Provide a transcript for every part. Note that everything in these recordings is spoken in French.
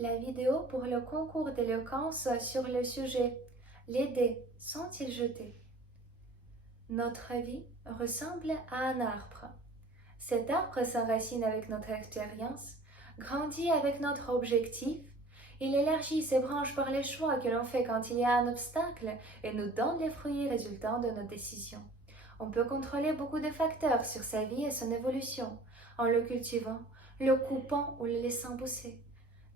La vidéo pour le concours d'éloquence sur le sujet Les dés sont-ils jetés? Notre vie ressemble à un arbre. Cet arbre s'enracine avec notre expérience, grandit avec notre objectif, il élargit ses branches par les choix que l'on fait quand il y a un obstacle et nous donne les fruits résultant de nos décisions. On peut contrôler beaucoup de facteurs sur sa vie et son évolution, en le cultivant, le coupant ou le laissant pousser.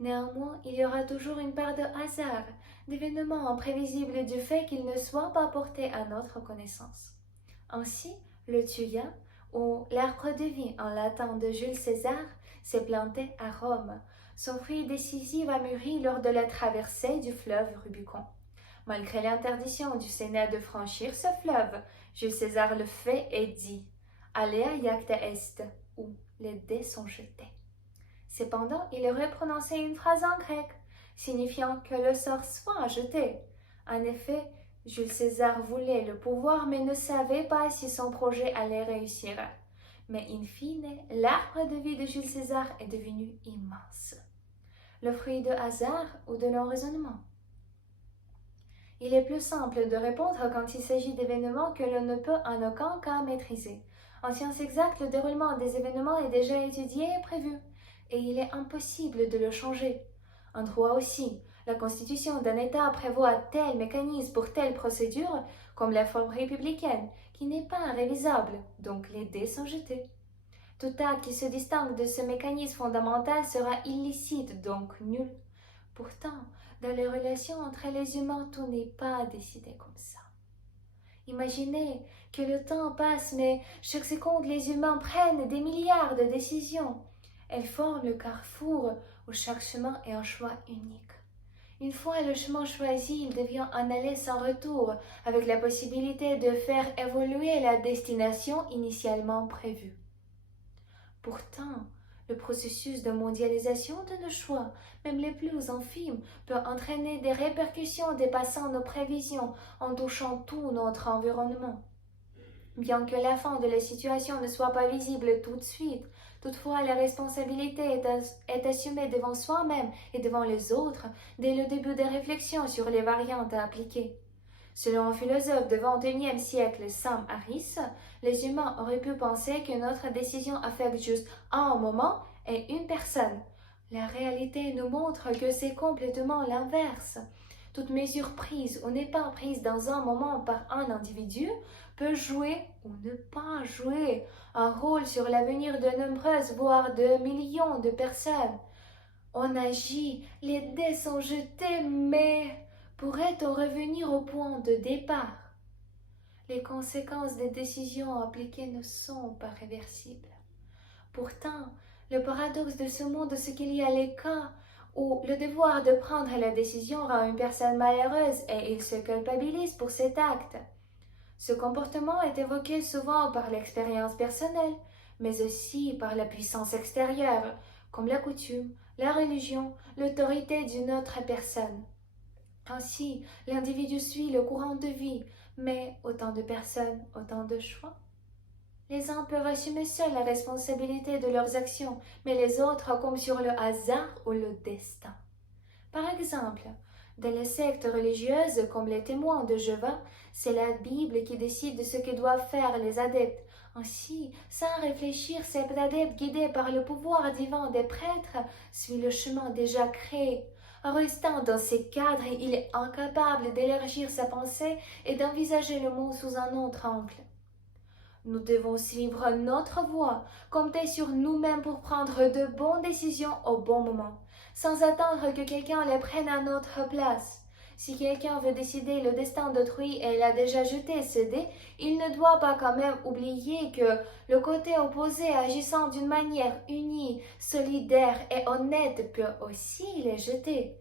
Néanmoins, il y aura toujours une part de hasard, d'événements imprévisibles du fait qu'ils ne soient pas portés à notre connaissance. Ainsi, le thuya, ou l'arbre de vie en latin de Jules César, s'est planté à Rome. Son fruit décisif a mûri lors de la traversée du fleuve Rubicon. Malgré l'interdiction du Sénat de franchir ce fleuve, Jules César le fait et dit « Alea iacta est » ou « les dés sont jetés ». Cependant, il aurait prononcé une phrase en grec, signifiant que le sort soit jeté. En effet, Jules César voulait le pouvoir mais ne savait pas si son projet allait réussir. Mais in fine, l'arbre de vie de Jules César est devenu immense. Le fruit de hasard ou de non-raisonnement? Il est plus simple de répondre quand il s'agit d'événements que l'on ne peut en aucun cas maîtriser. En sciences exactes, le déroulement des événements est déjà étudié et prévu, et il est impossible de le changer. En droit aussi, la constitution d'un État prévoit tel mécanisme pour telle procédure, comme la forme républicaine, qui n'est pas révisable, donc les dés sont jetés. Tout acte qui se distingue de ce mécanisme fondamental sera illicite, donc nul. Pourtant, dans les relations entre les humains, tout n'est pas décidé comme ça. Imaginez que le temps passe, mais chaque seconde, les humains prennent des milliards de décisions. Elles forment le carrefour où chaque chemin est un choix unique. Une fois le chemin choisi, il devient un aller sans retour, avec la possibilité de faire évoluer la destination initialement prévue. Pourtant, le processus de mondialisation de nos choix, même les plus infimes, peut entraîner des répercussions dépassant nos prévisions en touchant tout notre environnement. Bien que la fin de la situation ne soit pas visible tout de suite, toutefois la responsabilité est assumée devant soi-même et devant les autres dès le début des réflexions sur les variantes à appliquer. Selon un philosophe du XXIe siècle, Sam Harris, les humains auraient pu penser que notre décision affecte juste un moment et une personne. La réalité nous montre que c'est complètement l'inverse. Toute mesure prise ou n'est pas prise dans un moment par un individu peut jouer ou ne pas jouer un rôle sur l'avenir de nombreuses, voire de millions de personnes. On agit, les dés sont jetés, mais pourrait-on revenir au point de départ? Les conséquences des décisions appliquées ne sont pas réversibles. Pourtant, le paradoxe de ce monde, c'est qu'il y a les cas où le devoir de prendre la décision rend une personne malheureuse et il se culpabilise pour cet acte. Ce comportement est évoqué souvent par l'expérience personnelle, mais aussi par la puissance extérieure, comme la coutume, la religion, l'autorité d'une autre personne. Ainsi, l'individu suit le courant de vie, mais autant de personnes, autant de choix. Les uns peuvent assumer seuls la responsabilité de leurs actions, mais les autres comme sur le hasard ou le destin. Par exemple, dans les sectes religieuses comme les témoins de Jéhovah, c'est la Bible qui décide de ce que doivent faire les adeptes. Ainsi, sans réfléchir, cet adepte guidé par le pouvoir divin des prêtres suit le chemin déjà créé. En restant dans ces cadres, il est incapable d'élargir sa pensée et d'envisager le monde sous un autre angle. Nous devons suivre notre voie, compter sur nous-mêmes pour prendre de bonnes décisions au bon moment, sans attendre que quelqu'un les prenne à notre place. Si quelqu'un veut décider le destin d'autrui et l'a déjà jeté ce dé, il ne doit pas quand même oublier que le côté opposé agissant d'une manière unie, solidaire et honnête peut aussi les jeter.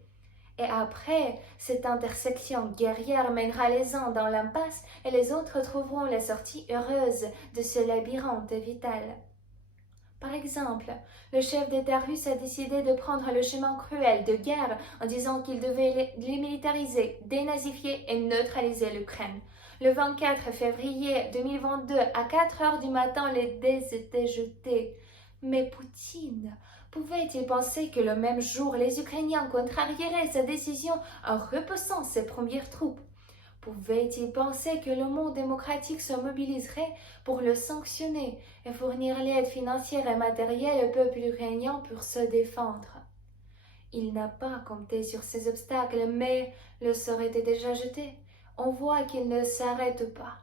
Et après, cette intersection guerrière mènera les uns dans l'impasse et les autres trouveront la sortie heureuse de ce labyrinthe vital. Par exemple, le chef d'État russe a décidé de prendre le chemin cruel de guerre en disant qu'il devait démilitariser, dénazifier et neutraliser l'Ukraine. Le 24 février 2022, à 4 heures du matin, les dés étaient jetés. Mais Poutine Pouvait-il penser que le même jour les Ukrainiens contrarieraient sa décision en repoussant ses premières troupes? Pouvait-il penser que le monde démocratique se mobiliserait pour le sanctionner et fournir l'aide financière et matérielle au peuple ukrainien pour se défendre? Il n'a pas compté sur ces obstacles, mais le sort était déjà jeté. On voit qu'il ne s'arrête pas.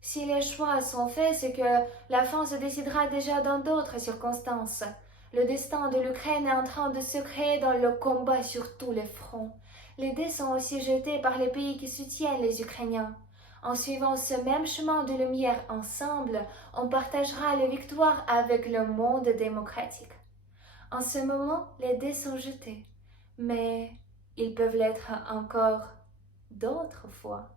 Si les choix sont faits, c'est que la fin se décidera déjà dans d'autres circonstances. Le destin de l'Ukraine est en train de se créer dans le combat sur tous les fronts. Les dés sont aussi jetés par les pays qui soutiennent les Ukrainiens. En suivant ce même chemin de lumière ensemble, on partagera les victoires avec le monde démocratique. En ce moment, les dés sont jetés, mais ils peuvent l'être encore d'autres fois.